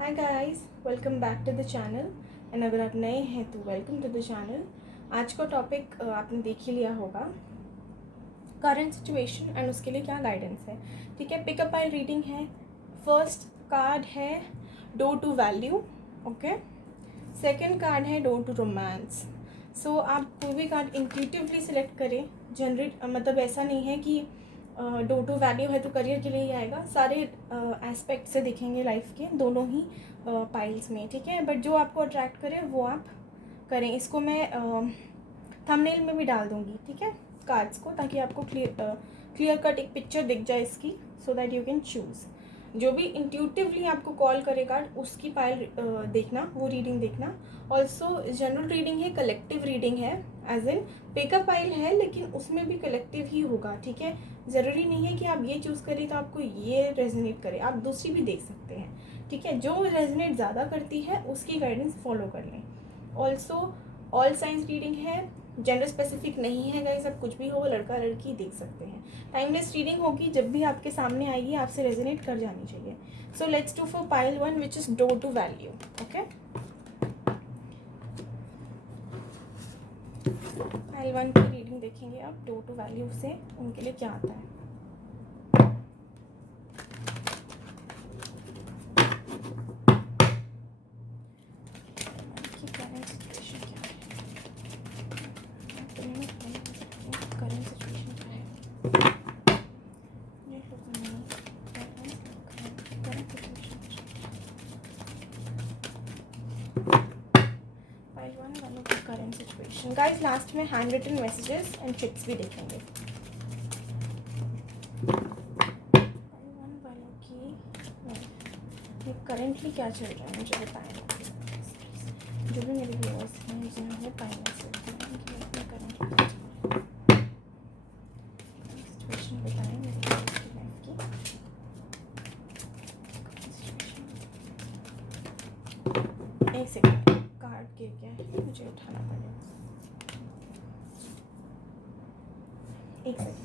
Hi guys, welcome back to the channel. And अगर आप नए हैं तो वेलकम टू द चैनल। आज का टॉपिक आपने देख ही लिया होगा, करंट सिचुएशन एंड उसके लिए क्या गाइडेंस है। ठीक है, पिकअप पाइल रीडिंग है। फर्स्ट कार्ड है door to value, okay. Second card है डोर टू रोमांस। सो आप कोई भी कार्ड इंट्यूटिवली सिलेक्ट करें। जनरेट मतलब ऐसा नहीं है कि डोर टू वैल्यू है तो करियर के लिए ही आएगा, सारे एस्पेक्ट से दिखेंगे लाइफ के दोनों ही पाइल्स में। ठीक है, बट जो आपको अट्रैक्ट करे वो आप करें। इसको मैं थंबनेल में भी डाल दूँगी, ठीक है, कार्ड्स को, ताकि आपको क्लियर कट एक पिक्चर दिख जाए इसकी, so that you can choose. जो भी इंट्यूटिवली आपको कॉल करे कार्ड उसकी पाइल देखना, वो रीडिंग देखना। ऑल्सो जनरल रीडिंग है, कलेक्टिव रीडिंग है, एज इन पिकअप पाइल है लेकिन उसमें भी कलेक्टिव ही होगा। ठीक है, ज़रूरी नहीं है कि आप ये चूज़ करें तो आपको ये रेजोनेट करे, आप दूसरी भी देख सकते हैं। ठीक है, जो रेजोनेट ज़्यादा करती है उसकी गाइडेंस फॉलो कर लें। ऑल्सो ऑल साइंस रीडिंग है, जेंडर स्पेसिफिक नहीं है गाइस, आप कुछ भी हो, लड़का लड़की देख सकते हैं। टाइमलेस रीडिंग होगी, जब भी आपके सामने आएगी आपसे रेजोनेट कर जानी चाहिए। So let's do for pile 1 which is door to value. Okay, pile 1 की रीडिंग देखेंगे आप, डोर टू वैल्यू से उनके लिए क्या आता है। करंट सिचुएशन गाइस, लास्ट में handwritten messages and chits भी देखेंगे। करेंटली क्या चल रहा है मुझे बताएं। जो भी मेरे व्यूअर्स हैं जिन्होंने फाइनेंस सिचुएशन बताएं मेरे व्यूअर्स की लाइफ की। एक सेकंड, कार्ड गिर गया है, मुझे उठाना पड़ेगा। एक सेकंड।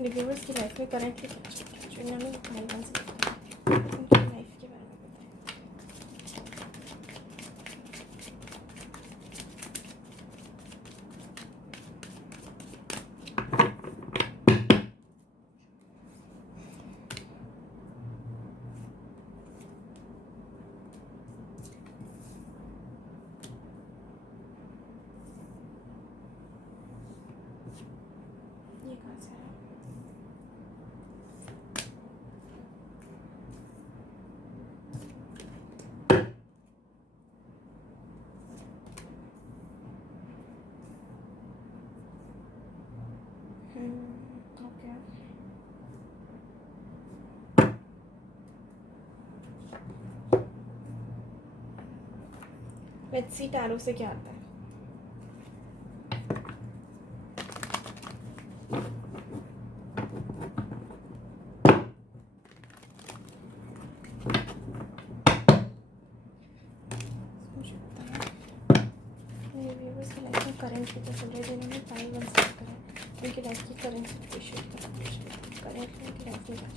रिव्यूअर्स की लाइफ में करंटली क्या चल रहा है, जो इन्होंने फाइल 1 से उनकी लाइफ के बारे में बताएं। ये कहाँ से आया? ओके, लेट्स सी टैरो से क्या आता है। मुझे बताएं मेरे व्यूअर्स की लाइफ में करंटली क्या चल रहा है, जिन्होंने फाइल 1 सेट करा है उनकी लाइफ की करंट सिचुएशन करेंटली उनकी लाइफ में क्या चल रहा है।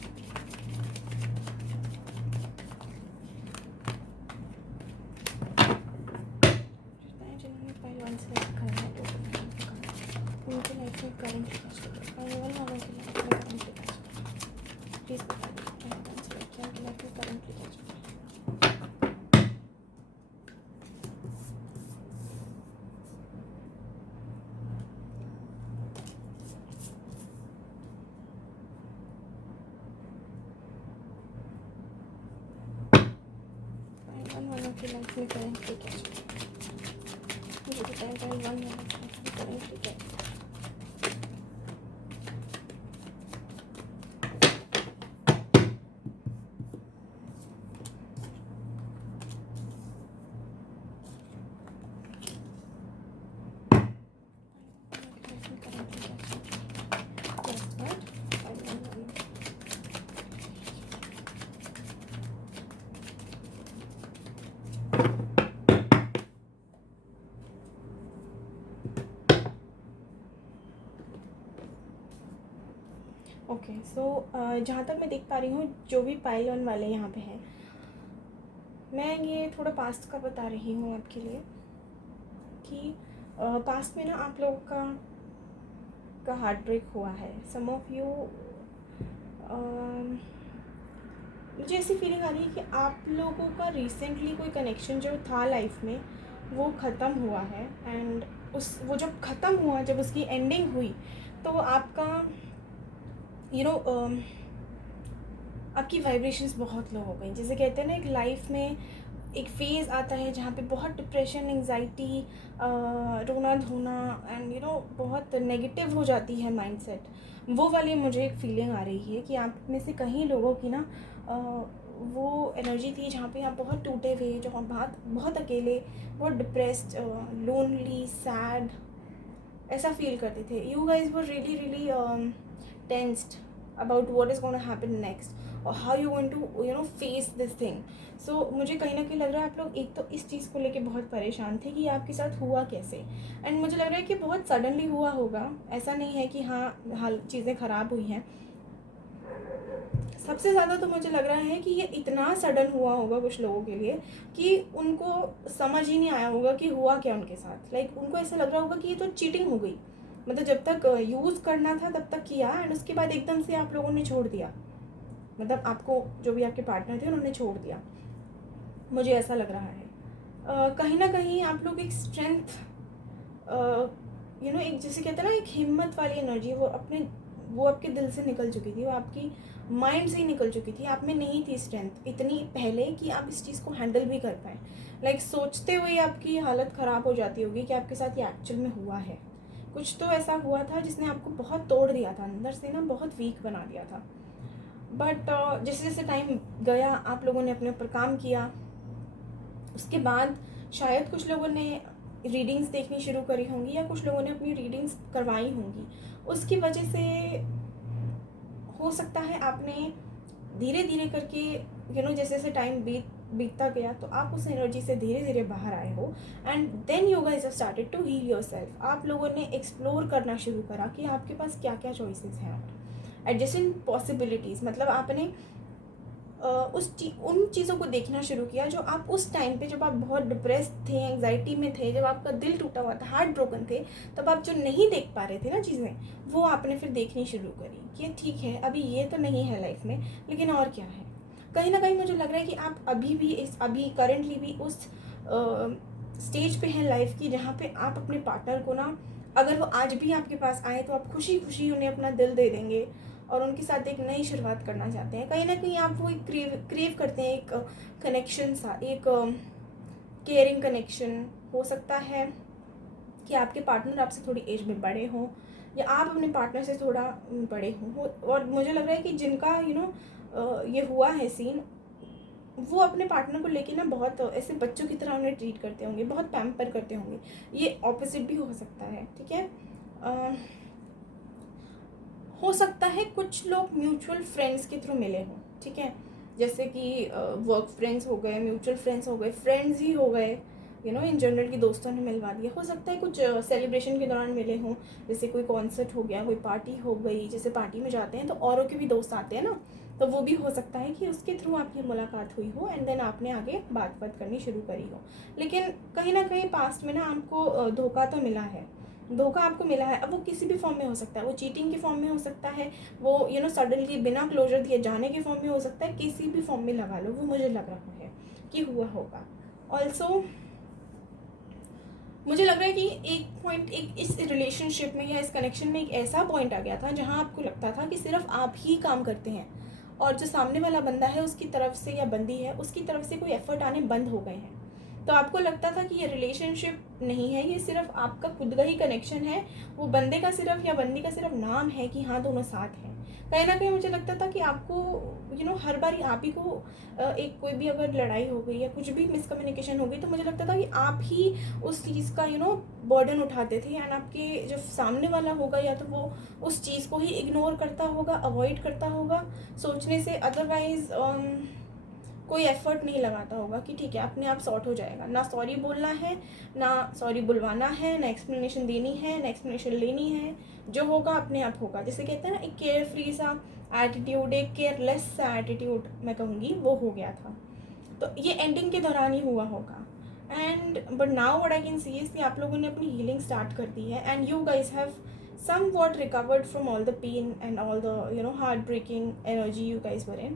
जिन्होंने फाइल 1 सेलेक्ट करा है उनकी लाइफ में करंटली क्या चल रहा है। फाइल 1 वालों की लाइफ में करंटली क्या चल रहा है, प्लीज़ बता दीजिए। फाइल 1 सेलेक्ट किया, उनकी लाइफ में करंटली क्या चल रहा है। वालों की लाइफ में करेंटली क्या चल रहा है, मुझे बताएं। फाइल 1 वालों की लाइफ में करेंटली क्या चल रहा है। ओके, सो जहाँ तक मैं देख पा रही हूँ, जो भी पाइल ऑन वाले यहाँ पे हैं, मैं ये थोड़ा पास्ट का बता रही हूँ आपके लिए कि पास्ट में ना आप लोगों का हार्ट ब्रेक हुआ है. सम ऑफ यू, मुझे ऐसी फीलिंग आ रही है कि आप लोगों का रिसेंटली कोई कनेक्शन जो था लाइफ में वो ख़त्म हुआ है. एंड वो जब ख़त्म हुआ, जब उसकी एंडिंग हुई, तो आपका आपकी वाइब्रेशंस बहुत लो हो गई. जैसे कहते हैं ना, एक लाइफ में एक फेज़ आता है जहाँ पे बहुत डिप्रेशन, एंजाइटी, रोना धोना एंड बहुत नेगेटिव हो जाती है माइंडसेट. वो वाली मुझे एक फीलिंग आ रही है कि आप में से कहीं लोगों की ना वो एनर्जी थी जहाँ पे आप बहुत टूटे हुए, जो बहुत बहुत अकेले, बहुत डिप्रेस्ड, लोनली, सैड ऐसा फील करते थे. You guys were really really tensed about what is going to happen next or how you going to face this thing. So मुझे कहीं ना कहीं लग रहा है आप लोग एक तो इस चीज़ को लेके बहुत परेशान थे कि आपके साथ हुआ कैसे. एंड मुझे लग रहा है कि बहुत सडनली हुआ होगा. ऐसा नहीं है कि हाँ हाल चीज़ें ख़राब हुई हैं. सबसे ज़्यादा तो मुझे लग रहा है कि ये इतना सडन हुआ होगा कुछ लोगों के लिए कि उनको समझ ही नहीं आया होगा कि हुआ क्या उनके साथ. लाइक उनको ऐसा लग रहा होगा कि ये तो चीटिंग हो गई. मतलब जब तक यूज़ करना था तब तक किया एंड उसके बाद एकदम से आप लोगों ने छोड़ दिया. मतलब आपको जो भी आपके पार्टनर थे उन्होंने छोड़ दिया. मुझे ऐसा लग रहा है कहीं ना कहीं आप लोग एक स्ट्रेंथ, एक जैसे कहते हैं ना, एक हिम्मत वाली एनर्जी वो आपके दिल से निकल चुकी थी. वो आपकी माइंड से ही निकल चुकी थी. आप में नहीं थी स्ट्रेंथ इतनी पहले कि आप इस चीज़ को हैंडल भी कर पाएँ. लाइक सोचते हुए आपकी हालत ख़राब हो जाती होगी कि आपके साथ ये एक्चुअल में हुआ है. कुछ तो ऐसा हुआ था जिसने आपको बहुत तोड़ दिया था, अंदर से ना बहुत वीक बना दिया था. बट जैसे जैसे टाइम गया आप लोगों ने अपने ऊपर काम किया. उसके बाद शायद कुछ लोगों ने रीडिंग्स देखनी शुरू करी होंगी या कुछ लोगों ने अपनी रीडिंग्स करवाई होंगी. उसकी वजह से हो सकता है आपने धीरे धीरे करके जैसे जैसे टाइम बीतता गया तो आप उस एनर्जी से धीरे धीरे बाहर आए हो. And then you guys have started to heal yourself. आप लोगों ने एक्सप्लोर करना शुरू करा कि आपके पास क्या क्या चॉइसेस हैं, एडजेसेंट पॉसिबिलिटीज़. मतलब आपने उन चीज़ों को देखना शुरू किया जो आप उस टाइम पे, जब आप बहुत डिप्रेस्ड थे, एंग्जाइटी में थे, जब आपका दिल टूटा हुआ था, हार्ट ब्रोकन थे, तब आप जो नहीं देख पा रहे थे ना चीज़ें, वो आपने फिर देखनी शुरू करी कि ठीक है अभी ये तो नहीं है लाइफ में, लेकिन और क्या है. कहीं ना कहीं मुझे लग रहा है कि आप अभी करेंटली भी उस स्टेज पे हैं लाइफ की जहाँ पे आप अपने पार्टनर को ना, अगर वो आज भी आपके पास आए तो आप खुशी खुशी उन्हें अपना दिल दे देंगे और उनके साथ एक नई शुरुआत करना चाहते हैं. कहीं ना कहीं आप वो एक क्रेव करते हैं, एक कनेक्शन सा, एक केयरिंग कनेक्शन. हो सकता है कि आपके पार्टनर आपसे थोड़ी एज में बड़े हों या आप अपने पार्टनर से थोड़ा बड़े हों. और मुझे लग रहा है कि जिनका ये हुआ है सीन, वो अपने पार्टनर को लेके ना बहुत ऐसे बच्चों की तरह उन्हें ट्रीट करते होंगे, बहुत पैम्पर करते होंगे. ये ऑपोजिट भी हो सकता है. ठीक है, हो सकता है कुछ लोग म्यूचुअल फ्रेंड्स के थ्रू मिले हों. ठीक है, जैसे कि वर्क फ्रेंड्स हो गए, म्यूचुअल फ्रेंड्स हो गए, फ्रेंड्स ही हो गए, इन जनरल की दोस्तों ने मिलवा दिया. हो सकता है कुछ सेलिब्रेशन के दौरान मिले हों, जैसे कोई कॉन्सर्ट हो गया, कोई पार्टी हो गई. जैसे पार्टी में जाते हैं तो औरों के भी दोस्त आते हैं ना, तो वो भी हो सकता है कि उसके थ्रू आपकी मुलाकात हुई हो एंड देन आपने आगे बात करनी शुरू करी हो. लेकिन कहीं ना कहीं पास्ट में ना आपको धोखा तो मिला है, धोखा आपको मिला है. अब वो किसी भी फॉर्म में हो सकता है, वो चीटिंग के फॉर्म में हो सकता है, वो सडनली बिना क्लोजर दिए जाने के फॉर्म में हो सकता है, किसी भी फॉर्म में लगा लो, वो मुझे लग रहा है कि हुआ होगा. ऑल्सो मुझे लग रहा है कि एक पॉइंट, एक इस रिलेशनशिप में या इस कनेक्शन में एक ऐसा पॉइंट आ गया था जहाँ आपको लगता था कि सिर्फ आप ही काम करते हैं और जो सामने वाला बंदा है उसकी तरफ से या बंदी है उसकी तरफ से कोई एफर्ट आने बंद हो गए हैं. तो आपको लगता था कि ये रिलेशनशिप नहीं है, ये सिर्फ आपका खुद का ही कनेक्शन है, वो बंदे का सिर्फ या बंदी का सिर्फ नाम है कि हाँ दोनों साथ हैं. कहीं ना कहीं मुझे लगता था कि आपको हर बार आप ही को एक कोई भी अगर लड़ाई हो गई या कुछ भी मिसकम्युनिकेशन हो गई तो मुझे लगता था कि आप ही उस चीज़ का बर्डन उठाते थे. एंड आपके जो सामने वाला होगा या तो वो उस चीज़ को ही इग्नोर करता होगा, अवॉइड करता होगा सोचने से. अदरवाइज कोई एफर्ट नहीं लगाता होगा कि ठीक है अपने आप सॉर्ट हो जाएगा। ना सॉरी बोलना है, ना सॉरी बुलवाना है, ना एक्सप्लेनेशन देनी है, ना एक्सप्लेनेशन लेनी है। जो होगा अपने आप होगा। जैसे कहते हैं ना, एक केयर फ्री सा एटीट्यूड, एक केयरलेस सा एटीट्यूड मैं कहूँगी, वो हो गया था। तो ये एंडिंग के दौरान ही हुआ होगा। And but now what I can see is कि आप लोगों ने अपनी हीलिंग स्टार्ट कर दी है and you guys have somewhat recovered from all the pain and all the heartbreaking energy you guys were in.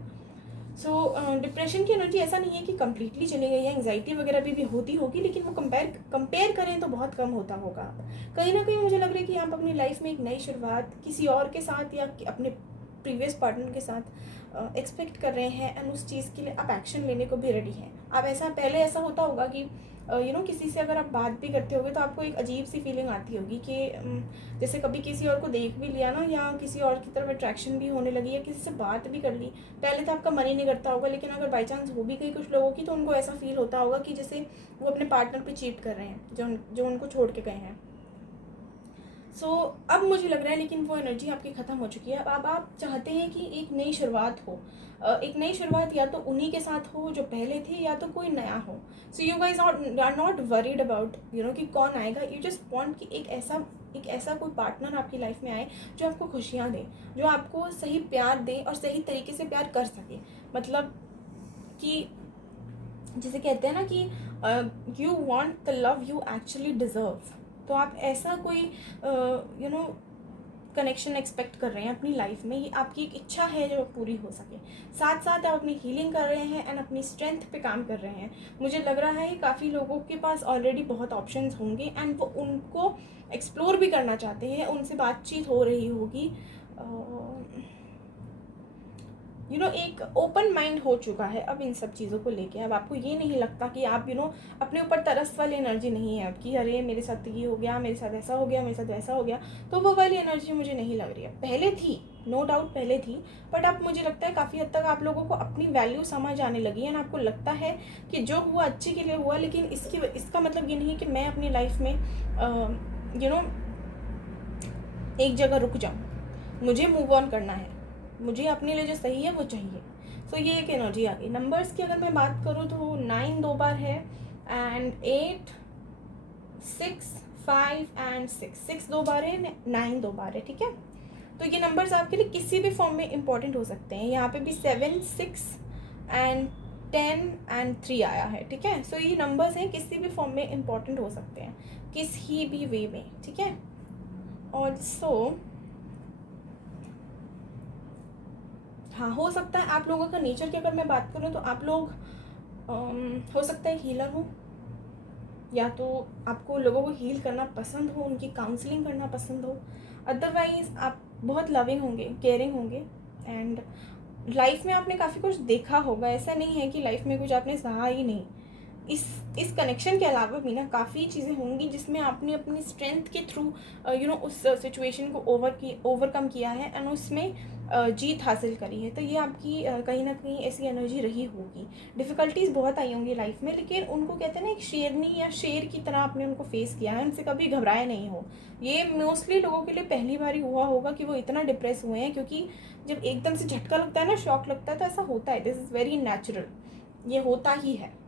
So depression की energy ऐसा नहीं है कि कम्प्लीटली चली गई है, एंग्जाइटी वगैरह भी होती होगी, लेकिन वो कंपेयर करें तो बहुत कम होता होगा। कहीं ना कहीं मुझे लग रहा है कि आप अपनी लाइफ में एक नई शुरुआत किसी और के साथ या अपने प्रीवियस पार्टनर के साथ एक्सपेक्ट कर रहे हैं एंड उस चीज़ के लिए आप एक्शन लेने को भी रेडी हैं। आप ऐसा पहले ऐसा होता होगा कि किसी से अगर आप बात भी करते होगे तो आपको एक अजीब सी फीलिंग आती होगी कि जैसे कभी किसी और को देख भी लिया ना, या किसी और की तरफ अट्रैक्शन भी होने लगी, या किसी से बात भी कर ली, पहले तो आपका मन ही नहीं करता होगा, लेकिन अगर बाई चांस हो भी गई कुछ लोगों की तो उनको ऐसा फील होता होगा कि जैसे वो अपने पार्टनर पे चीट कर रहे हैं जो उनको छोड़ के गए हैं। सो अब मुझे लग रहा है लेकिन वो एनर्जी आपकी ख़त्म हो चुकी है। अब आप चाहते हैं कि एक नई शुरुआत हो। एक नई शुरुआत या तो उन्हीं के साथ हो जो पहले थे, या तो कोई नया हो। So you guys are not worried about कि कौन आएगा। यू जस्ट वांट कि एक ऐसा कोई पार्टनर आपकी लाइफ में आए जो आपको खुशियाँ दे, जो आपको सही प्यार दे और सही तरीके से प्यार कर सके। मतलब कि जिसे कहते हैं ना कि you want the love you actually deserve. तो आप ऐसा कोई कनेक्शन एक्सपेक्ट कर रहे हैं अपनी लाइफ में। ये आपकी एक इच्छा है जो पूरी हो सके। साथ साथ आप अपनी हीलिंग कर रहे हैं एंड अपनी स्ट्रेंथ पे काम कर रहे हैं। मुझे लग रहा है काफ़ी लोगों के पास ऑलरेडी बहुत ऑप्शंस होंगे एंड वो उनको एक्सप्लोर भी करना चाहते हैं, उनसे बातचीत हो रही होगी। एक ओपन माइंड हो चुका है अब इन सब चीज़ों को लेके। अब आपको ये नहीं लगता कि आप अपने ऊपर तरस वाली एनर्जी नहीं है आपकी, अरे मेरे साथ ये हो गया, मेरे साथ ऐसा हो गया, मेरे साथ वैसा हो गया। तो वो वाली एनर्जी मुझे नहीं लग रही है। पहले थी, नो डाउट पहले थी, बट अब मुझे लगता है काफ़ी हद तक आप लोगों को अपनी वैल्यू समझ आने लगी है ना। आपको लगता है कि जो हुआ अच्छे के लिए हुआ, लेकिन इसका मतलब ये नहीं कि मैं अपनी लाइफ में एक जगह रुक जाऊँ। मुझे मूव ऑन करना है, मुझे अपने लिए जो सही है वो चाहिए। सो ये एक एनर्जी आ गई। नंबर्स की अगर मैं बात करूँ तो 9 2 बार है एंड 8 6 5 एंड 6 2 बार है, 9 2 बार है। ठीक है, तो ये नंबर्स आपके लिए किसी भी फॉर्म में इंपॉर्टेंट हो सकते हैं। यहाँ पे भी 7 6 एंड 10 एंड 3 आया है। ठीक है, सो ये नंबर्स हैं, किसी भी फॉर्म में इंपॉर्टेंट हो सकते हैं, किसी भी वे में। ठीक है, ऑल्सो हाँ, हो सकता है आप लोगों का नेचर की अगर मैं बात करूँ तो आप लोग हो सकता है हीलर हो, या तो आपको लोगों को हील करना पसंद हो, उनकी काउंसलिंग करना पसंद हो। अदरवाइज़ आप बहुत लविंग होंगे, केयरिंग होंगे एंड लाइफ में आपने काफ़ी कुछ देखा होगा। ऐसा नहीं है कि लाइफ में कुछ आपने सहा ही नहीं। इस कनेक्शन के अलावा भी ना काफ़ी चीज़ें होंगी जिसमें आपने अपनी स्ट्रेंथ के थ्रू उस सिचुएशन को ओवरकम किया है एंड उसमें जीत हासिल करी है। तो ये आपकी कहीं ना कहीं ऐसी एनर्जी रही होगी। डिफ़िकल्टीज़ बहुत आई होंगी लाइफ में, लेकिन उनको कहते हैं ना, एक शेरनी या शेर की तरह आपने उनको फेस किया है, उनसे कभी घबराए नहीं हो। ये मोस्टली लोगों के लिए पहली बार ही हुआ होगा कि वो इतना डिप्रेस हुए हैं, क्योंकि जब एकदम से झटका लगता है ना, शॉक लगता है, तो ऐसा होता है। दिस इज़ वेरी नेचुरल, ये होता ही है।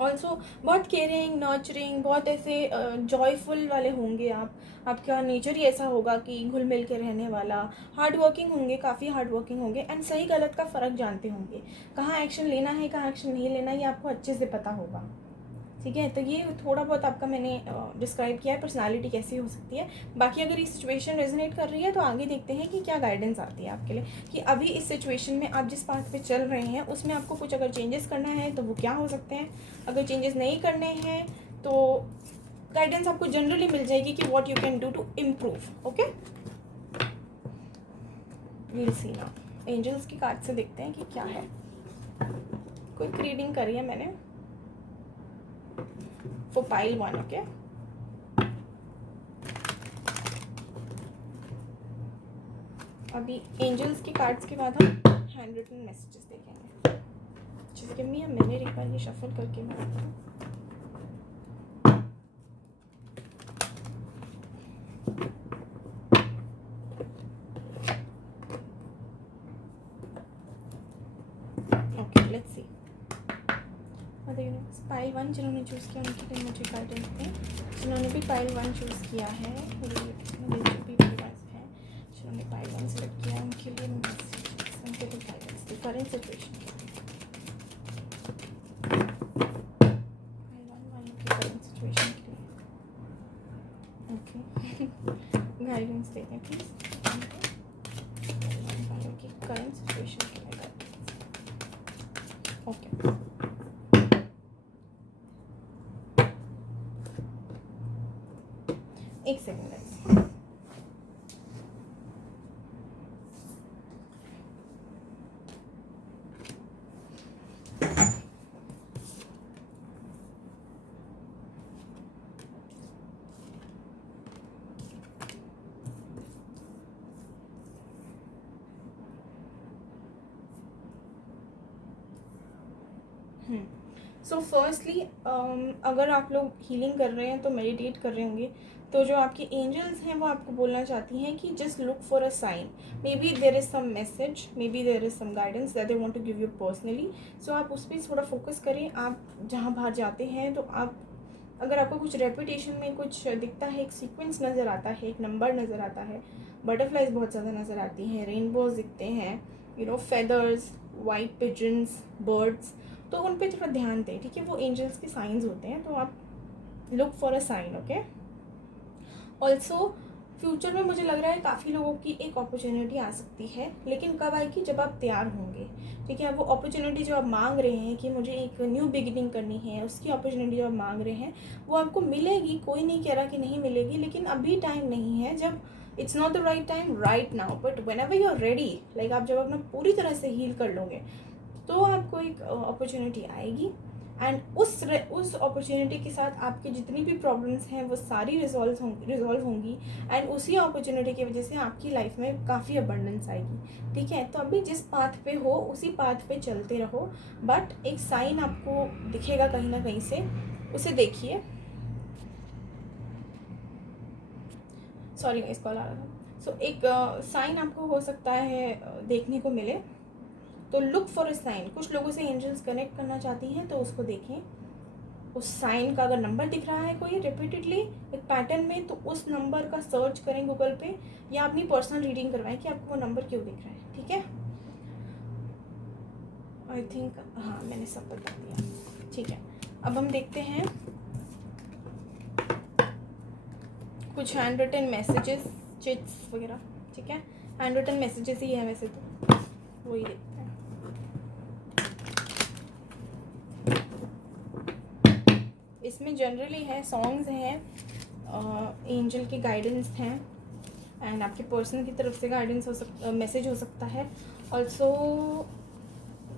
ऑल्सो बहुत केयरिंग, नर्चरिंग, बहुत ऐसे जॉयफुल वाले होंगे आप। आपका नेचर ही ऐसा होगा कि घुल मिल के रहने वाला। हार्ड वर्किंग होंगे, काफ़ी हार्ड वर्किंग होंगे एंड सही गलत का फ़र्क जानते होंगे। कहाँ एक्शन लेना है, कहाँ एक्शन नहीं लेना, ये आपको अच्छे से पता होगा। ठीक है, तो ये थोड़ा बहुत आपका मैंने डिस्क्राइब किया है पर्सनालिटी कैसी हो सकती है। बाकी अगर ये सिचुएशन रेजोनेट कर रही है तो आगे देखते हैं कि क्या गाइडेंस आती है आपके लिए, कि अभी इस सिचुएशन में आप जिस पाथ पे चल रहे हैं उसमें आपको कुछ अगर चेंजेस करना है तो वो क्या हो सकते हैं। अगर चेंजेस नहीं करने हैं तो गाइडेंस आपको जनरली मिल जाएगी कि what you can do to improve. Okay, will see now. Angels की कार्ड से देखते हैं कि क्या है। क्विक रीडिंग करी है मैंने for pile 1. ओके, अभी एंजल्स की कार्ड्स के बाद हम हैंड रिटन मैसेजेस देखेंगे। Just give me a minute, एक बार ये शफल करके मैं ओके, लेट्स सी। पाइल 1 जिन्होंने चूज़ किया उनके लिए मुझे गाइडेंस दें। जिन्होंने भी पाइल 1 चूज़ किया है, मेरे जो भी डिवाइस है, जिन्होंने पाइल 1 सेलेक्ट किया उनके लिए मैसेज, उनके लिए गाइडेंस दें। करेंट सिचुएशन पाइल 1 वालों की करेंट सिचुएशन के लिए ओके गाइडेंस देते हैं प्लीज़। पाइल 1 वालों की करेंट सिचुएशन के लिए गाइडेंस ओके। एक सेकेंड गाइस। सो फर्स्टली अगर आप लोग हीलिंग कर रहे हैं तो मेडिटेट कर रहे होंगे, तो जो आपके एंजल्स हैं वो आपको बोलना चाहती हैं कि just look for a sign, maybe there is some message, maybe there is some guidance that they want to give you personally. So आप उस पर थोड़ा फोकस करें। आप जहाँ बाहर जाते हैं तो आप अगर आपको कुछ रेपुटेशन में कुछ दिखता है, एक सीक्वेंस नज़र आता है, एक नंबर नज़र आता है, बटरफ्लाइज बहुत ज़्यादा नज़र आती हैं, रेनबोज दिखते हैं, फेदर्स, वाइट पिजन्स, बर्ड्स, तो उन पे थोड़ा ध्यान दें, ठीक है। वो एंजल्स के साइंस होते हैं, तो आप look for a sign, okay. Also future में मुझे लग रहा है काफ़ी लोगों की एक अपॉर्चुनिटी आ सकती है, लेकिन कब आएगी? जब आप तैयार होंगे, ठीक है। वो अपॉर्चुनिटी जो आप मांग रहे हैं कि मुझे एक न्यू बिगिनिंग करनी है, उसकी अपॉर्चुनिटी जो आप मांग रहे हैं वो आपको मिलेगी। कोई नहीं कह रहा कि नहीं मिलेगी, लेकिन अभी टाइम नहीं है, जब it's not the right time right now, but whenever you are ready, like आप जब अपना पूरी तरह से हील कर लोगे तो आपको एक अपॉर्चुनिटी आएगी, एंड उस अपॉर्चुनिटी के साथ आपकी जितनी भी प्रॉब्लम्स हैं वो सारी रिजॉल्व होंगी, एंड उसी अपॉर्चुनिटी की वजह से आपकी लाइफ में काफ़ी अबंडेंस आएगी, ठीक है। तो अभी जिस पाथ पे हो उसी पाथ पे चलते रहो, बट एक साइन आपको दिखेगा कहीं ना कहीं से, उसे देखिए। सॉरी इस कॉल आ रहा था। सो एक साइन आपको हो सकता है देखने को मिले, तो लुक फॉर अ साइन। कुछ लोगों से एंजल्स कनेक्ट करना चाहती हैं तो उसको देखें। उस साइन का अगर नंबर दिख रहा है कोई रिपीटेडली एक पैटर्न में, तो उस नंबर का सर्च करें गूगल पे, या अपनी पर्सनल रीडिंग करवाएं कि आपको वो नंबर क्यों दिख रहा है, ठीक है। आई थिंक हाँ मैंने सब बता दिया, ठीक है। अब हम देखते हैं कुछ हैंड रिटन मैसेजेस, चिट्स वगैरह, ठीक है। हैंड रिटन मैसेजेस ही है वैसे तो, वही देखते हैं। इसमें जनरली है सॉन्ग्स हैं, एंजल के गाइडेंस हैं, एंड आपके पर्सन की तरफ से गाइडेंस हो सकता, मैसेज हो सकता है। ऑल्सो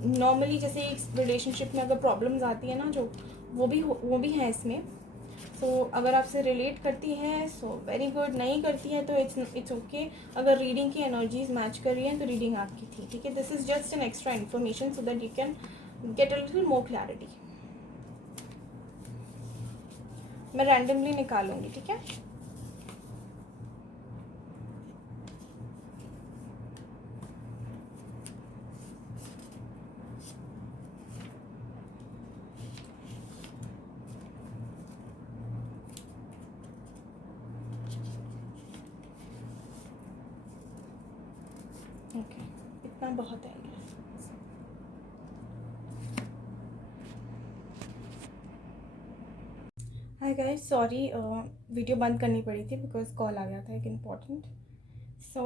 नॉर्मली जैसे एक रिलेशनशिप में अगर प्रॉब्लम्स आती है ना, जो वो भी है इसमें। सो अगर आपसे रिलेट करती है सो वेरी गुड, नहीं करती है तो इट्स ओके। अगर रीडिंग की एनर्जीज मैच कर रही हैं तो रीडिंग आपकी थी, ठीक है। This is just an extra information so that you can get a little more clarity. मैं रैंडमली निकालूंगी, ठीक है। ओके इतना बहुत है। हाय गाइस, सॉरी वीडियो बंद करनी पड़ी थी बिकॉज कॉल आ गया था एक इम्पॉर्टेंट। सो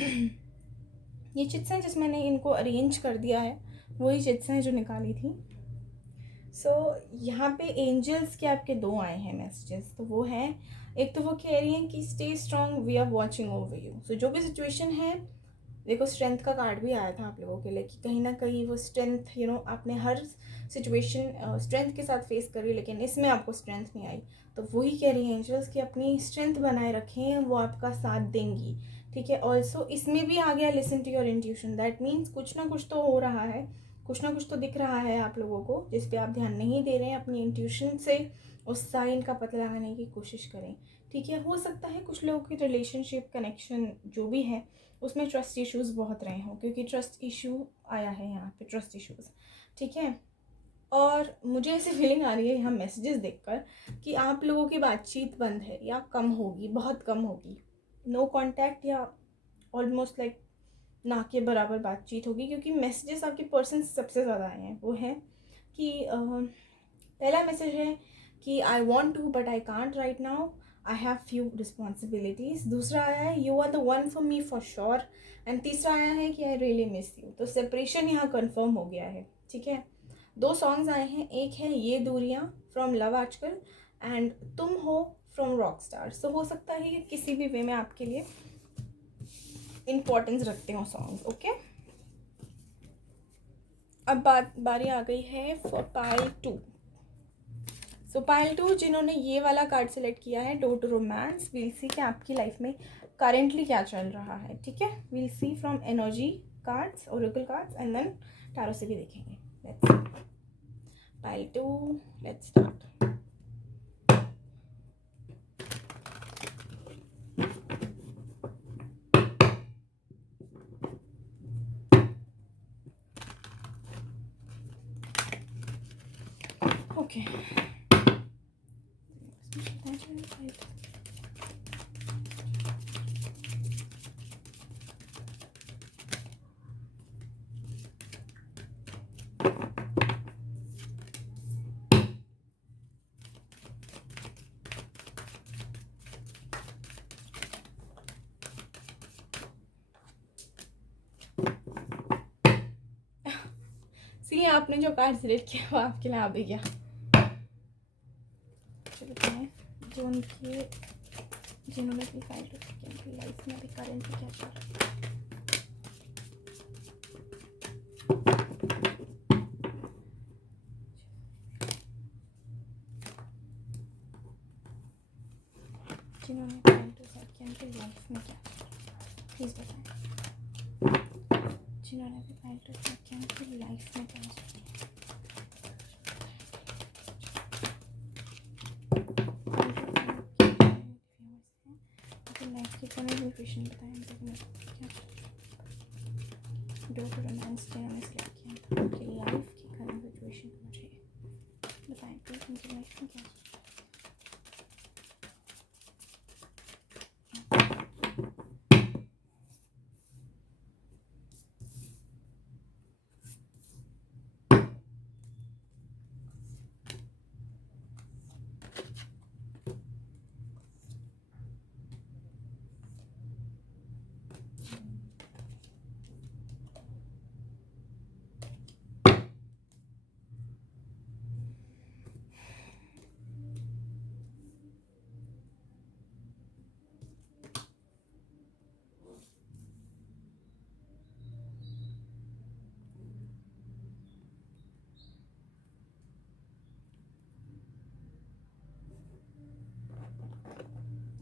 ये चिट्स हैं जिसमें मैंने इनको अरेंज कर दिया है, वही चिट्स हैं जो निकाली थी। सो यहाँ पे एंजल्स के आपके दो आए हैं मैसेजेस, तो वो हैं, एक तो वो कह रही हैं कि stay strong, we are watching over you. So जो भी सिचुएशन है, देखो स्ट्रेंथ का कार्ड भी आया था आप लोगों के लिए कि कहीं ना कहीं वो स्ट्रेंथ आपने हर सिचुएशन स्ट्रेंथ के साथ फेस करी, लेकिन इसमें आपको स्ट्रेंथ नहीं आई। तो वही कह रही हैं एंजल्स कि अपनी स्ट्रेंथ बनाए रखें, वो आपका साथ देंगी, ठीक है। ऑल्सो इसमें भी आ गया listen to your intuition, that means कुछ ना कुछ तो हो रहा है, कुछ ना कुछ तो दिख रहा है आप लोगों को जिस पे आप ध्यान नहीं दे रहे हैं। अपनी इंट्यूशन से उस साइन का पता लगाने की कोशिश करें, ठीक है। हो सकता है कुछ लोगों की रिलेशनशिप कनेक्शन जो भी है उसमें ट्रस्ट इश्यूज़ बहुत रहे हों, क्योंकि ट्रस्ट इशू आया है यहाँ पे, ट्रस्ट इश्यूज़, ठीक है। और मुझे ऐसी फीलिंग आ रही है यहाँ मैसेजेस देखकर कि आप लोगों की बातचीत बंद है या कम होगी, बहुत कम होगी, नो कांटेक्ट या ऑलमोस्ट लाइक ना के बराबर बातचीत होगी। क्योंकि मैसेजेस आपके पर्सन से सबसे ज़्यादा आए हैं। वो है कि पहला मैसेज है कि I want to but I can't right now, I have few responsibilities. दूसरा आया है you are the one for me for sure. And तीसरा आया है कि आई रियली मिस यू। तो सेपरेशन यहाँ कन्फर्म हो गया है, ठीक है। 2 सॉन्ग्स आए हैं, एक है ये दूरियाँ फ्रॉम लव आजकल एंड तुम हो फ्रॉम रॉक स्टार्स। तो हो सकता है कि किसी भी वे में आपके लिए इम्पोर्टेंस रखते हो सॉन्ग्स, ओके। अब बारी आ गई है फॉर पाइल 2। सो पाइल 2 जिन्होंने ये वाला कार्ड सेलेक्ट किया है, डोर टू रोमांस, वील सी कि आपकी लाइफ में करेंटली क्या चल रहा है, ठीक है। We'll see from energy cards, oracle cards and then tarot से भी देखेंगे। Let's pile 2, let's start. Okay, see आपने जो कार्ड सिलेक्ट किया वो आपके लिए आ भी गया। चलते हैं जो उनके जिन्होंने भी फाइल की लाइफ में भी करेंटली क्या चल रहा है। जिन्होंने फाइल टू सेट किया उनकी लाइफ में क्या प्लीज़ बताएं। जिन्होंने भी फाइल टू सेट किया उनकी लाइफ में क्या लाइफ के कोने भी क्वेश्चन बताएं। डोर टू रोमांस जिन्होंने सेलेक्ट किया था उनकी लाइफ की करंट सिचुएशन मुझे बताएं प्लीज, उनकी लाइफ में क्या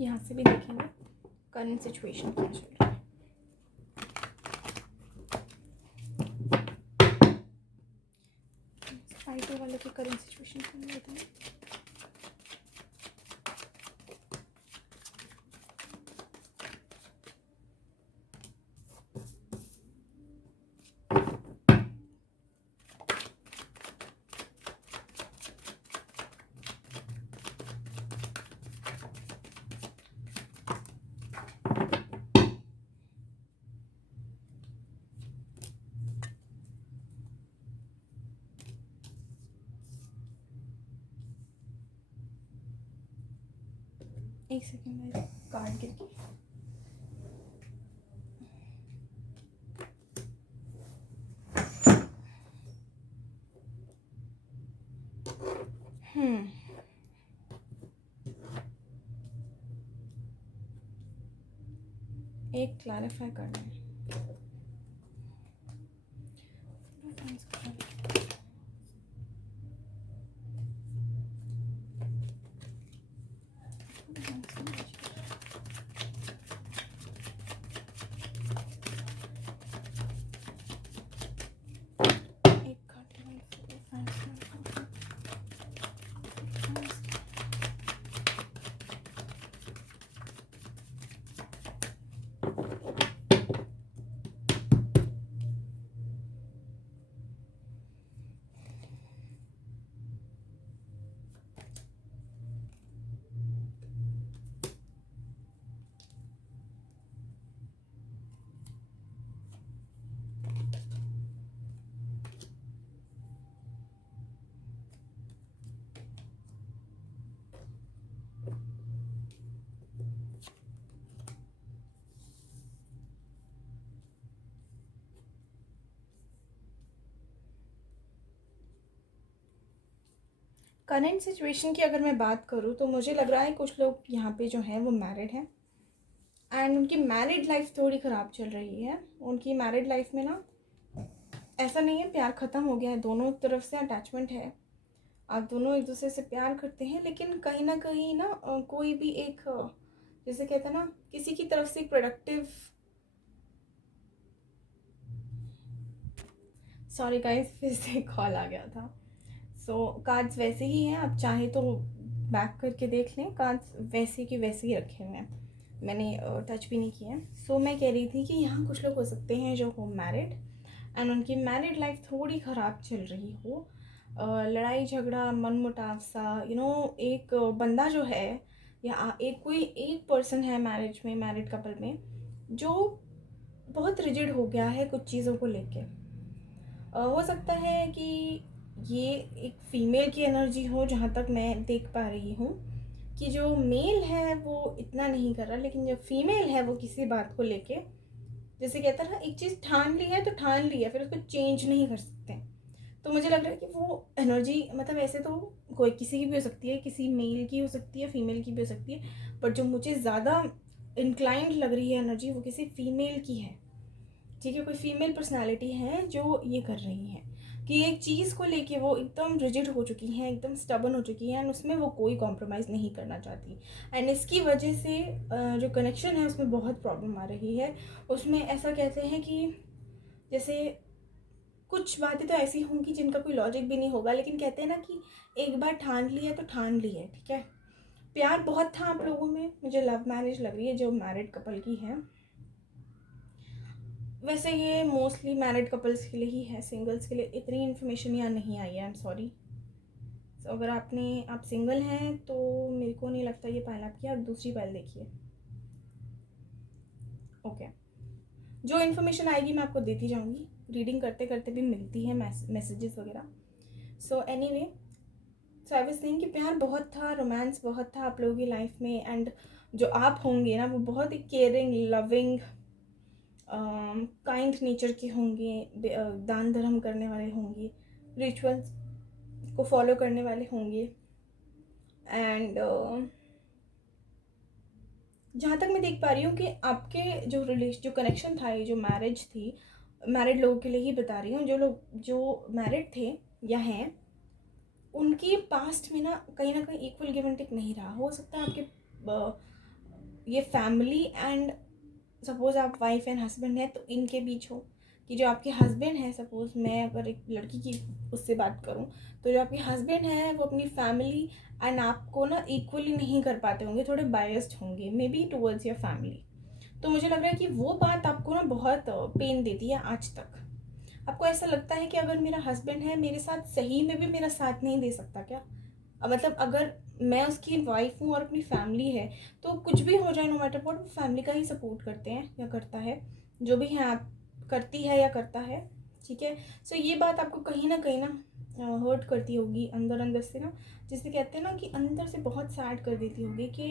यहाँ से भी देखेंगे करंट सिचुएशन क्या चल रहा है। फाइटर वाले की करंट सिचुएशन को बताएं। एक सेकेंड में कार्ड गिर गई। एक क्लैरिफाई करना है। करंट सिचुएशन की अगर मैं बात करूँ तो मुझे लग रहा है कुछ लोग यहाँ पे जो हैं वो मैरिड हैं एंड उनकी मैरिड लाइफ थोड़ी ख़राब चल रही है। उनकी मैरिड लाइफ में ना ऐसा नहीं है प्यार ख़त्म हो गया है, दोनों तरफ से अटैचमेंट है, आप दोनों एक दूसरे से प्यार करते हैं, लेकिन कहीं ना कोई भी एक जैसे कहते हैं ना किसी की तरफ से प्रोडक्टिव, सॉरी गाइस फिर से कॉल आ गया था। सो कार्ड्स वैसे ही हैं, आप चाहे तो बैक करके देख लें, कार्ड्स वैसे के वैसे ही रखे हुए हैं, मैंने टच भी नहीं किए हैं। सो मैं कह रही थी कि यहाँ कुछ लोग हो सकते हैं जो हो मैरिड एंड उनकी मैरिड लाइफ थोड़ी ख़राब चल रही हो, लड़ाई झगड़ा मनमुटाव सा, एक बंदा जो है या एक कोई एक पर्सन है मैरिज में, मैरिड कपल में, जो बहुत रिजिड हो गया है कुछ चीज़ों को लेके। हो सकता है कि ये एक फीमेल की एनर्जी हो, जहाँ तक मैं देख पा रही हूँ कि जो मेल है वो इतना नहीं कर रहा, लेकिन जो फीमेल है वो किसी बात को लेके, जैसे कहता है ना एक चीज़ ठान ली है तो ठान ली है, फिर उसको चेंज नहीं कर सकते। तो मुझे लग रहा है कि वो एनर्जी, मतलब ऐसे तो कोई किसी की भी हो सकती है, किसी मेल की हो सकती है, फीमेल की भी हो सकती है, बट जो मुझे ज़्यादा इंक्लाइंड लग रही है एनर्जी वो किसी फीमेल की है। ठीक है, कोई फीमेल पर्सनालिटी है जो ये कर रही है कि एक चीज़ को लेके वो एकदम रिजिड हो चुकी हैं, एकदम स्टबन हो चुकी हैं एंड उसमें वो कोई कॉम्प्रोमाइज़ नहीं करना चाहती एंड इसकी वजह से जो कनेक्शन है उसमें बहुत प्रॉब्लम आ रही है। उसमें ऐसा कहते हैं कि जैसे कुछ बातें तो ऐसी होंगी जिनका कोई लॉजिक भी नहीं होगा, लेकिन कहते हैं ना कि एक बार ठान ली है तो ठान ली है। ठीक है, प्यार बहुत था आप लोगों में, मुझे लव मैरिज लग रही है जो मैरिड कपल की है। वैसे ये मोस्टली मैरिड कपल्स के लिए ही है, सिंगल्स के लिए इतनी इन्फॉर्मेशन यहाँ नहीं आई है, आई एम सॉरी। तो अगर आप सिंगल हैं तो मेरे को नहीं लगता ये पाइल आपकी, आप दूसरी पाइल देखिए। ओके, जो इन्फॉर्मेशन आएगी मैं आपको देती जाऊँगी, रीडिंग करते करते भी मिलती है मैसेजेस वगैरह। So anyway, so I was saying कि प्यार बहुत था, रोमांस बहुत था आप लोगों की लाइफ में एंड जो आप होंगे ना वो बहुत ही केयरिंग, लविंग, काइंड नेचर के होंगे, दान धर्म करने वाले होंगे, रिचुअल्स को फॉलो करने वाले होंगे एंड जहाँ तक मैं देख पा रही हूँ कि आपके जो कनेक्शन था, ये जो मैरिज थी, मैरिड लोगों के लिए ही बता रही हूँ, जो लोग जो मैरिड थे या हैं उनकी पास्ट में ना कहीं इक्वल गिव एंड टेक नहीं रहा। हो सकता है आपके ये फैमिली एंड सपोज़ आप वाइफ एंड हस्बैंड हैं तो इनके बीच हो कि जो आपके हस्बैंड हैं, सपोज़ मैं अगर एक लड़की की उससे बात करूं, तो जो आपके हस्बैंड हैं वो अपनी फैमिली एंड आपको ना इक्वली नहीं कर पाते होंगे, थोड़े बायस्ड होंगे may be towards your family. तो मुझे लग रहा है कि वो बात आपको ना बहुत पेन देती है आज तक। आपको ऐसा लगता है कि अगर मेरा हस्बैंड है मेरे साथ सही में भी मेरा साथ नहीं दे सकता क्या, मतलब अगर मैं उसकी वाइफ हूँ और अपनी फैमिली है तो कुछ भी हो जाए नो मैटर व्हाट, वो फैमिली का ही सपोर्ट करते हैं या करता है, जो भी है आप करती है या करता है। ठीक है, सो ये बात आपको कहीं ना हर्ट करती होगी अंदर अंदर से ना, जिसे कहते हैं ना कि अंदर से बहुत सैड कर देती होगी कि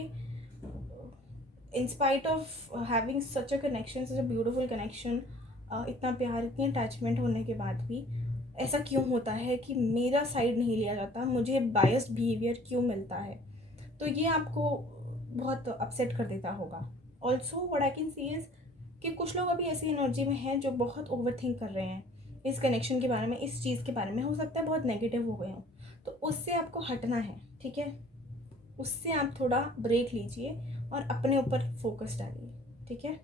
in spite of having such a connection, such a beautiful connection, इतना प्यार इतनी अटैचमेंट होने के बाद भी ऐसा क्यों होता है कि मेरा साइड नहीं लिया जाता, मुझे बायस्ड बिहेवियर क्यों मिलता है। तो ये आपको बहुत अपसेट कर देता होगा। Also what I can see is कि कुछ लोग अभी ऐसी एनर्जी में हैं जो बहुत ओवर थिंक कर रहे हैं इस कनेक्शन के बारे में, इस चीज़ के बारे में, हो सकता है बहुत नेगेटिव हो गए हों, तो उससे आपको हटना है। ठीक है, उससे आप थोड़ा ब्रेक लीजिए और अपने ऊपर फोकस डालिए। ठीक है,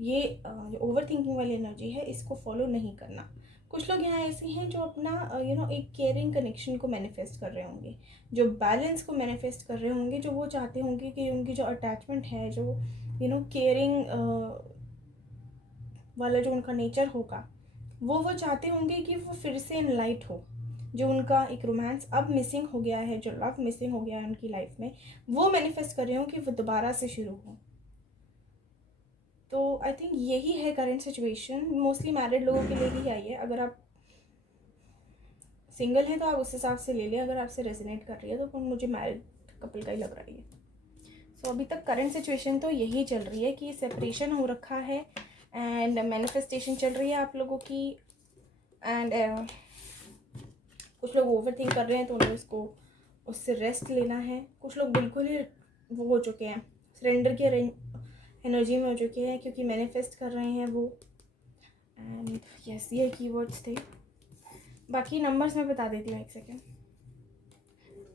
ये जो ओवर थिंकिंग वाली एनर्जी है इसको फॉलो नहीं करना। कुछ लोग यहाँ ऐसे हैं जो अपना एक केयरिंग कनेक्शन को मैनिफेस्ट कर रहे होंगे, जो बैलेंस को मैनिफेस्ट कर रहे होंगे, जो वो चाहते होंगे कि उनकी जो अटैचमेंट है, जो केयरिंग वाला जो उनका नेचर होगा, वो चाहते होंगे कि वो फिर से इनलाइट हो। जो उनका एक रोमांस अब मिसिंग हो गया है, जो लव मिसिंग हो गया है उनकी लाइफ में, वो मैनिफेस्ट कर रहे हो कि वो दोबारा से शुरू हो। तो आई थिंक यही है करंट सिचुएशन, मोस्टली मैरिड लोगों के लिए ही आई है। अगर आप सिंगल हैं तो आप उस हिसाब से ले लें, अगर आपसे रेजोनेट कर रही है तो मुझे मैरिड कपल का ही लग रहा है। सो अभी तक करंट सिचुएशन तो यही चल रही है कि सेपरेशन हो रखा है एंड मैनिफेस्टेशन चल रही है आप लोगों की एंड कुछ लोग ओवर थिंक कर रहे हैं तो उन्हें इसको उससे रेस्ट लेना है। कुछ लोग बिल्कुल ही वो हो चुके हैं, सरेंडर की एनर्जी में हो चुके हैं, क्योंकि मैनिफेस्ट कर रहे हैं वो। एंड यस, ये कीवर्ड्स थे। बाकी नंबर्स मैं बता देती हूँ, एक सेकेंड।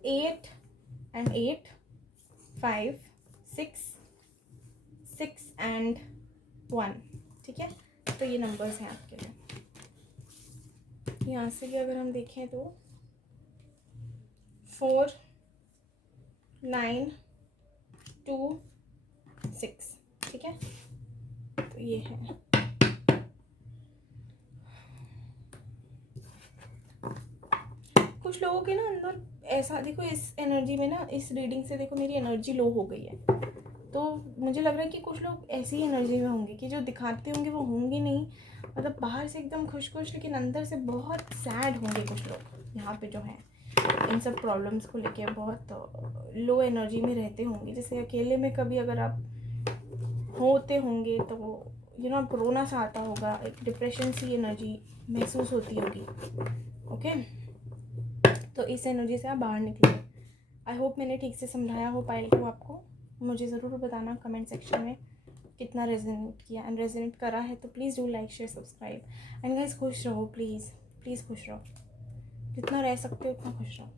8 and 8, 5, 6, 6 and 1, ठीक है। तो ये नंबर्स हैं आपके लिए। यहाँ से भी अगर हम देखें तो 4, 9, 2, 6, ठीक है। तो ये है। कुछ लोगों के ना अंदर ऐसा, देखो इस एनर्जी में ना, इस रीडिंग से देखो मेरी एनर्जी लो हो गई है, तो मुझे लग रहा है कि कुछ लोग ऐसी ही एनर्जी में होंगे कि जो दिखाते होंगे वो होंगे नहीं, मतलब बाहर से एकदम खुश खुश लेकिन अंदर से बहुत सैड होंगे कुछ लोग यहाँ पे जो हैं, इन सब प्रॉब्लम्स को लेके बहुत लो एनर्जी में रहते होंगे। जैसे अकेले में कभी अगर आप होते होंगे तो आप रोना सा आता होगा, एक डिप्रेशन सी एनर्जी महसूस होती होगी। ओके, तो इस एनर्जी से आप बाहर निकलिए। आई होप मैंने ठीक से समझाया हो पायल को आपको। मुझे ज़रूर बताना कमेंट सेक्शन में कितना रेजोनेट किया, एंड रेजोनेट करा है तो please do like share subscribe. And guys खुश रहो, प्लीज़ प्लीज़ खुश रहो, जितना रह सकते हो उतना खुश रहो।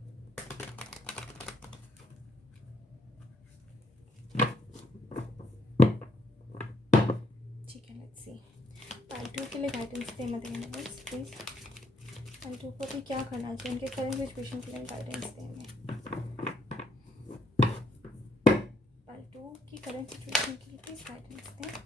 ठीक है, लेट्स सी पार्ट 2 के लिए गाइडेंस दे मत देना गाइस प्लीज़। पार्ट 2 को भी क्या करना चाहिए, उनके करंट सिचुएशन के लिए गाइडेंस दें हमें। पार्ट 2 की करंट सिचुएशन के लिए प्लीज़ गाइडेंस दें।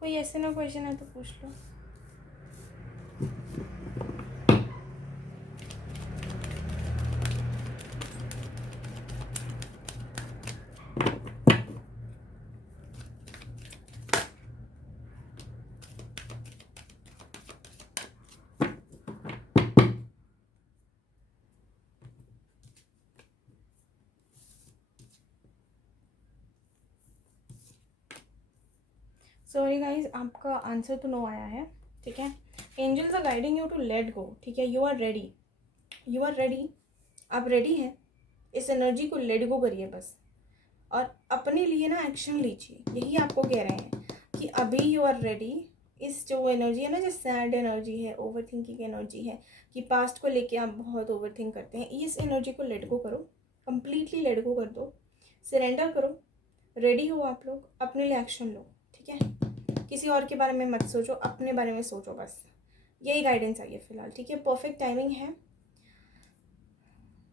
कोई ऐसे ना क्वेश्चन है तो पूछ लो। सॉरी गाइज, आपका आंसर तो नो आया है, ठीक है। Angels are guiding you to let go, ठीक है। You are ready, you are ready, आप रेडी हैं। इस एनर्जी को लेट गो करिए बस, और अपने लिए ना एक्शन लीजिए। यही आपको कह रहे हैं कि अभी यू आर रेडी। इस जो एनर्जी है ना, जो सैड एनर्जी है, ओवर थिंकिंग एनर्जी है, कि पास्ट को लेके आप बहुत ओवर थिंक करते हैं, इस एनर्जी को लेट गो करो, कम्प्लीटली लेट गो कर दो, सरेंडर करो। रेडी हो आप लोग, अपने लिए एक्शन लो, ठीक है। किसी और के बारे में मत सोचो, अपने बारे में सोचो बस। यही गाइडेंस आई है फिलहाल, ठीक है। परफेक्ट टाइमिंग है,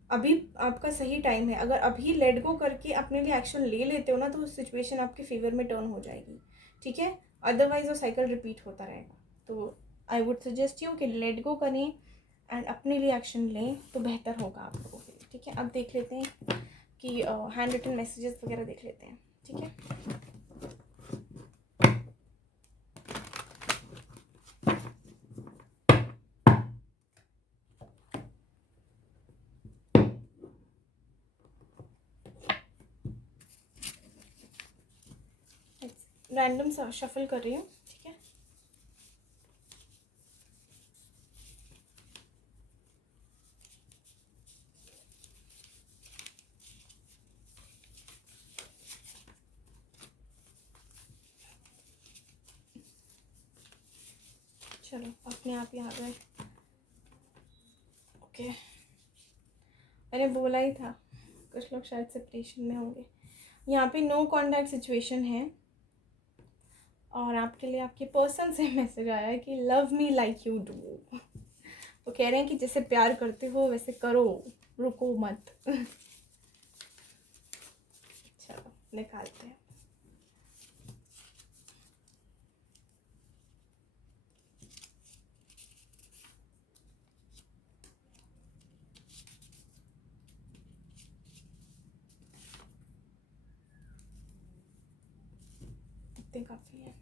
अभी आपका सही टाइम है। अगर अभी लेट गो करके अपने लिए एक्शन ले लेते हो ना, तो सिचुएशन आपके फेवर में टर्न हो जाएगी, ठीक है। अदरवाइज वो साइकिल रिपीट होता रहेगा। तो आई वुड सजेस्ट यू कि लेट गो करें एंड अपने लिए एक्शन लें, तो बेहतर होगा आप लोगों के लिए, ठीक है। अब देख लेते हैं कि हैंड रिटन मैसेजेस वगैरह देख लेते हैं, ठीक है। रैंडम सा शफल कर रही हूँ, ठीक है। चलो अपने आप ही आ गए। ओके, मैंने बोला ही था कुछ लोग शायद सेपरेशन में होंगे। यहाँ पे नो कॉन्टैक्ट सिचुएशन है, और आपके लिए आपके पर्सन से मैसेज आया है कि love me like you do. वो कह रहे हैं कि जैसे प्यार करते हो वैसे करो, रुको मत। चलो निकालते हैं। इतने काफ़ी है।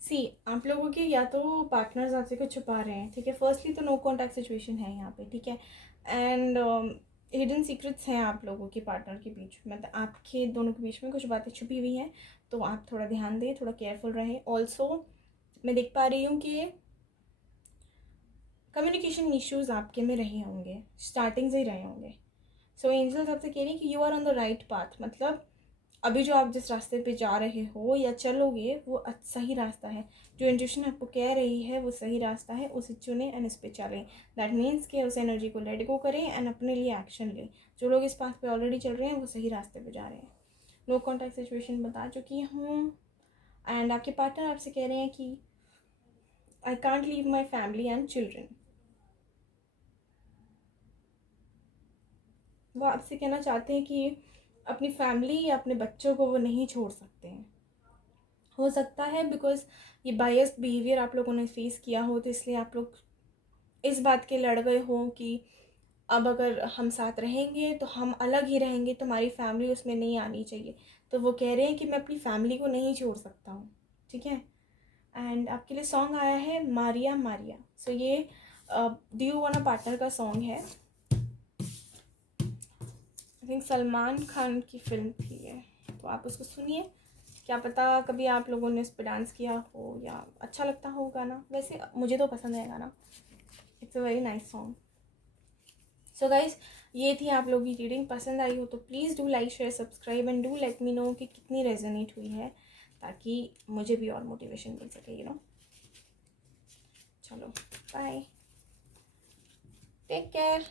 सी, आप लोगों के या तो पार्टनर्स आपसे कुछ छुपा रहे हैं, ठीक है। फर्स्टली तो नो कॉन्टैक्ट सिचुएशन है यहाँ पे, ठीक है। एंड हिडन सीक्रेट्स हैं आप लोगों के पार्टनर के बीच, मतलब आपके दोनों के बीच में कुछ बातें छुपी हुई हैं, तो आप थोड़ा ध्यान दें, थोड़ा केयरफुल रहें। ऑल्सो मैं देख पा रही हूँ कि कम्युनिकेशन इश्यूज आपके में रहे होंगे, स्टार्टिंग से ही रहे होंगे। सो एंजल्स आपसे कह रही हैं कि you are on the right path, मतलब अभी जो आप जिस रास्ते पे जा रहे हो या चलोगे वो सही रास्ता है। जो इंट्यूशन आपको कह रही है वो सही रास्ता है, उसे चुने एंड इस पे चलें। दैट मीन्स कि उस एनर्जी को लेट गो करें एंड अपने लिए एक्शन लें। जो लोग इस पाथ पे ऑलरेडी चल रहे हैं वो सही रास्ते पे जा रहे हैं। नो कॉन्टैक्ट सिचुएशन बता चुकी हूँ। एंड आपके पार्टनर आपसे कह रहे हैं कि I can't leave my family and children. वो आपसे कहना चाहते हैं कि अपनी फैमिली या अपने बच्चों को वो नहीं छोड़ सकते हैं। हो सकता है बिकॉज ये बायस्ड बिहेवियर आप लोगों ने फेस किया हो, तो इसलिए आप लोग इस बात के लड़ गए हो कि अब अगर हम साथ रहेंगे तो हम अलग ही रहेंगे, तो हमारी फैमिली उसमें नहीं आनी चाहिए। तो वो कह रहे हैं कि मैं अपनी फैमिली को नहीं छोड़ सकता हूँ, ठीक है। एंड आपके लिए सॉन्ग आया है मारिया मारिया। सो ये do you want a partner का सॉन्ग है। आई थिंक सलमान खान की फिल्म थी ये, तो आप उसको सुनिए। क्या पता कभी आप लोगों ने इस पर डांस किया हो या अच्छा लगता हो गाना। वैसे मुझे तो पसंद है गाना, it's a very nice song. So guys, ये थी आप लोगों की रीडिंग। पसंद आई हो तो please do like share subscribe and do let me know कि कितनी रेजोनेट हुई है, ताकि मुझे भी और मोटिवेशन मिल सके, यू नो। चलो बाय, टेक केयर।